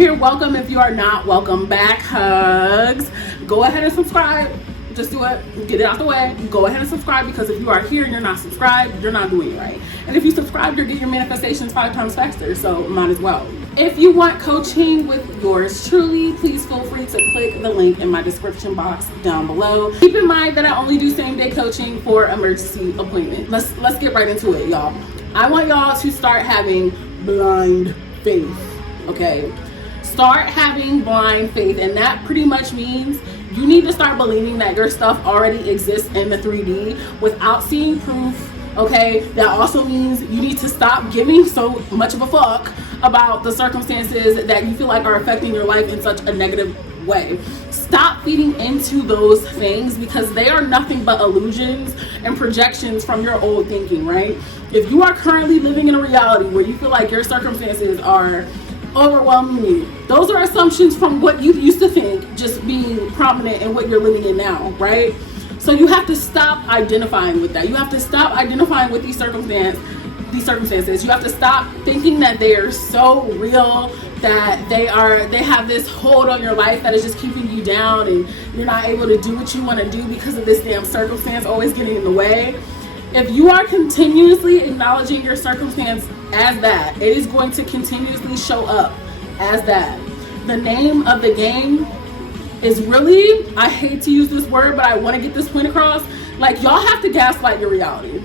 here, welcome. If you are not, welcome back. Hugs. Go ahead and subscribe. Just do it. Get it out the way. Go ahead and subscribe, because if you are here and you're not subscribed, you're not doing it right. And if you subscribe, you're getting your manifestations 5 times faster. So might as well. If you want coaching with yours truly, please feel free to click the link in my description box down below. Keep in mind that I only do same-day coaching for emergency appointment. Let's get right into it, y'all. I want y'all to start having blind faith. Okay? Start having blind faith, and that pretty much means you need to start believing that your stuff already exists in the 3D without seeing proof. Okay, that also means you need to stop giving so much of a fuck about the circumstances that you feel like are affecting your life in such a negative way. Stop feeding into those things, because they are nothing but illusions and projections from your old thinking, right? If you are currently living in a reality where you feel like your circumstances are overwhelming you, those are assumptions from what you used to think just being prominent in what you're living in now, right? So you have to stop identifying with that. You have to stop identifying with these circumstances. You have to stop thinking that they are so real, that they have this hold on your life that is just keeping you down, and you're not able to do what you want to do because of this damn circumstance always getting in the way. If you are continuously acknowledging your circumstance as that, it is going to continuously show up as that. The name of the game is really, I hate to use this word, but I want to get this point across. Like, y'all have to gaslight your reality.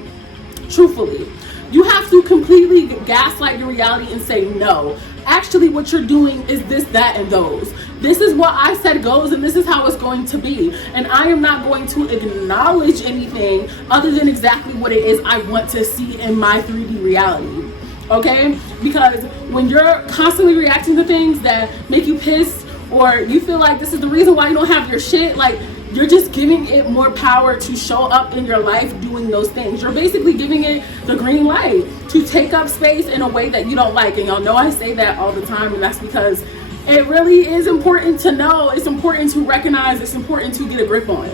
Truthfully, you have to completely gaslight your reality and say, no, actually what you're doing is this, that, and those. This is what I said goes, and this is how it's going to be. And I am not going to acknowledge anything other than exactly what it is I want to see in my 3D reality. Okay? Because when you're constantly reacting to things that make you pissed, or you feel like this is the reason why you don't have your shit, like, you're just giving it more power to show up in your life doing those things. You're basically giving it the green light to take up space in a way that you don't like. And y'all know I say that all the time, and that's because it really is important to know. It's important to recognize. It's important to get a grip on.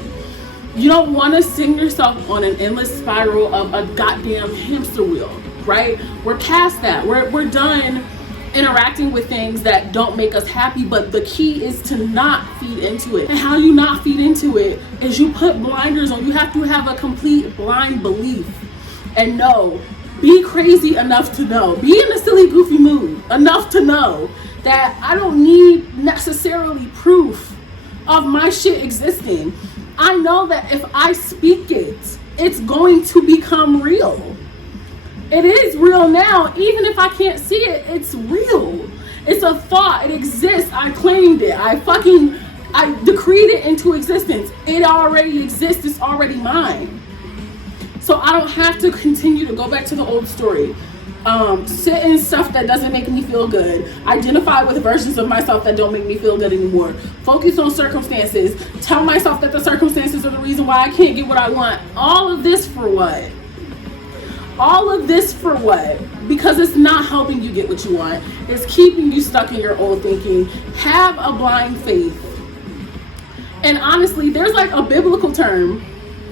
You don't want to send yourself on an endless spiral of a goddamn hamster wheel, right? We're past that. We're done interacting with things that don't make us happy, but the key is to not feed into it. And how you not feed into it is you put blinders on. You have to have a complete blind belief and know. Be crazy enough to know. Be in a silly, goofy mood enough to know that I don't need necessarily proof of my shit existing. I know that if I speak it, it's going to become real. It is real now. Even if I can't see it, it's real. It's a thought. It exists. I claimed it. I decreed it into existence. It already exists. It's already mine. So I don't have to continue to go back to the old story. Sit in stuff that doesn't make me feel good. Identify with versions of myself that don't make me feel good anymore. Focus on circumstances. Tell myself that the circumstances are the reason why I can't get what I want. All of this for what? All of this for what? Because it's not helping you get what you want. It's keeping you stuck in your old thinking. Have a blind faith. And honestly, there's like a biblical term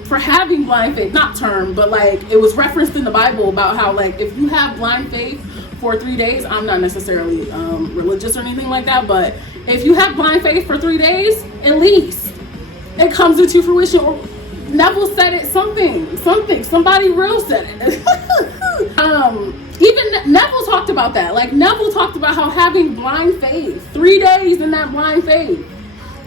for having blind faith. Not term, but like it was referenced in the Bible about how, like, if you have blind faith for 3 days, I'm not necessarily religious or anything like that, but if you have blind faith for 3 days, at least it comes into fruition. Or Neville said it, somebody real said it. Even Neville talked about that. Like, Neville talked about how having blind faith, 3 days in that blind faith,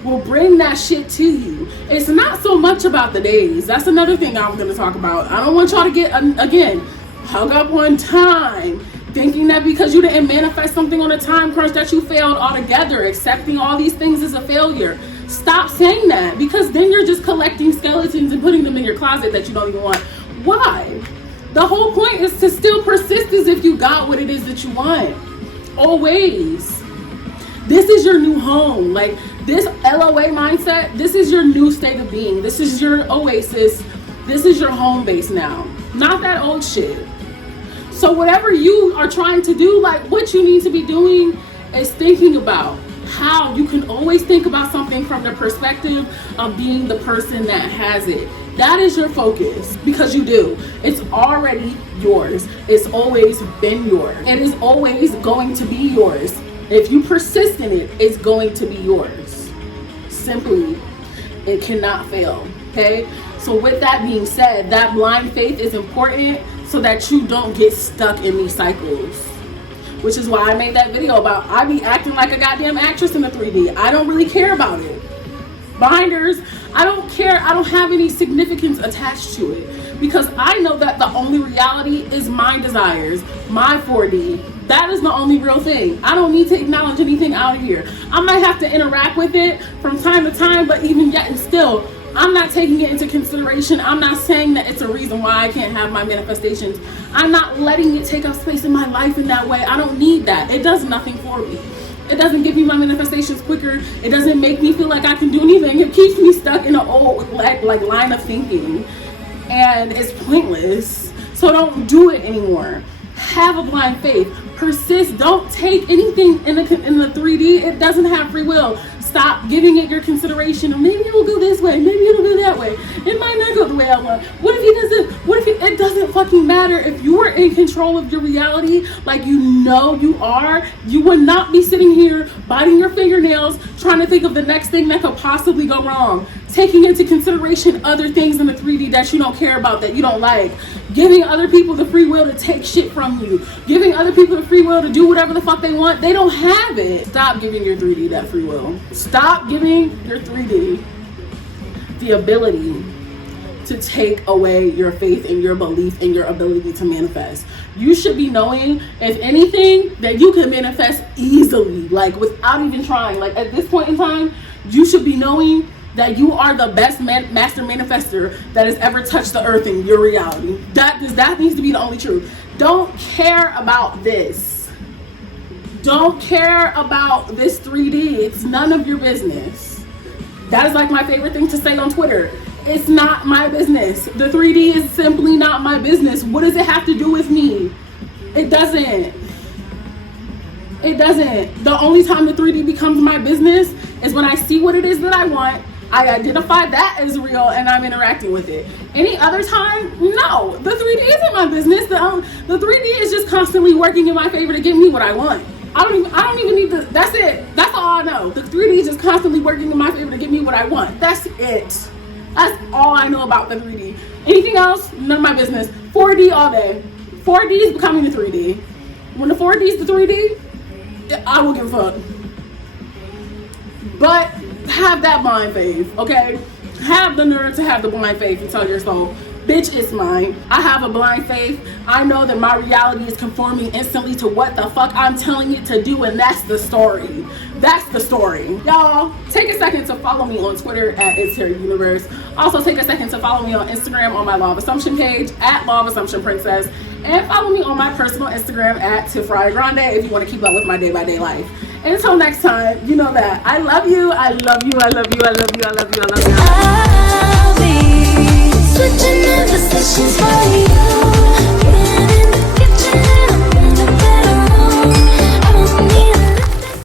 will bring that shit to you. It's not so much about the days. That's another thing I'm going to talk about. I don't want y'all to get, again, hung up on time, thinking that because you didn't manifest something on a time crunch that you failed altogether, accepting all these things as a failure. Stop saying that, because then you're just collecting skeletons and putting them in your closet that you don't even want. Why? The whole point is to still persist as if you got what it is that you want. Always. This is your new home. Like, this LOA mindset, this is your new state of being. This is your oasis. This is your home base now. Not that old shit. So whatever you are trying to do, like, what you need to be doing is thinking about how you can always think about something from the perspective of being the person that has it. That is your focus, because you do. It's already yours. It's always been yours. It is always going to be yours If you persist in it, it's going to be yours. Simply, it cannot fail. Okay? So with that being said, that blind faith is important so that you don't get stuck in these cycles. Which is why I made that video about I be acting like a goddamn actress in the 3D. I don't really care about it. Binders, I don't care. I don't have any significance attached to it because I know that the only reality is my desires, my 4D. That is the only real thing. I don't need to acknowledge anything out of here. I might have to interact with it from time to time, but even yet and still, I'm not taking it into consideration. I'm not saying that it's a reason why I can't have my manifestations. I'm not letting it take up space in my life in that way. I don't need that. It does nothing for me. It doesn't give me my manifestations quicker. It doesn't make me feel like I can do anything. It keeps me stuck in an old like line of thinking, and it's pointless. So don't do it anymore. Have a blind faith. Persist. Don't take anything in the 3D. It doesn't have free will. Stop giving it your consideration. Maybe it'll go this way. Maybe it'll go that way. It might not go the way I want. What if he doesn't? What if it doesn't fucking matter? If you are in control of your reality, like you know you are, you would not be sitting here biting your fingernails trying to think of the next thing that could possibly go wrong. Taking into consideration other things in the 3D that you don't care about, that you don't like. Giving other people the free will to take shit from you. Giving other people the free will to do whatever the fuck they want. They don't have it. Stop giving your 3D that free will. Stop giving your 3D the ability to take away your faith and your belief and your ability to manifest. You should be knowing, if anything, that you can manifest easily, like without even trying. Like at this point in time, you should be knowing that you are the best master manifester that has ever touched the earth in your reality. That needs to be the only truth. Don't care about this. Don't care about this 3D. It's none of your business. That is like my favorite thing to say on Twitter. It's not my business. The 3D is simply not my business. What does it have to do with me? It doesn't. It doesn't. The only time the 3D becomes my business is when I see what it is that I want, I identify that as real, and I'm interacting with it. Any other time, no. The 3D isn't my business. The 3D is just constantly working in my favor to get me what I want. I don't even need to, that's it. That's all I know. The 3D is just constantly working in my favor to get me what I want. That's it. That's all I know about the 3D. Anything else, none of my business. 4D all day. 4D is becoming the 3D. When the 4D is the 3D, I will give a fuck. But have that blind faith, okay? Have the nerve to have the blind faith and tell yourself, bitch, it's mine. I have a blind faith. I know that my reality is conforming instantly to what the fuck I'm telling it to do, and that's the story. That's the story. Y'all, take a second to follow me on Twitter at It's Her Universe. Also, take a second to follow me on Instagram on my Law of Assumption page at Law of Assumption Princess. And follow me on my personal Instagram at TiffriahGrande if you want to keep up with my day-by-day life. And until next time, you know that I love you, I love you, I love you, I love you, I love you, I love you. I'll be switching in positions for you.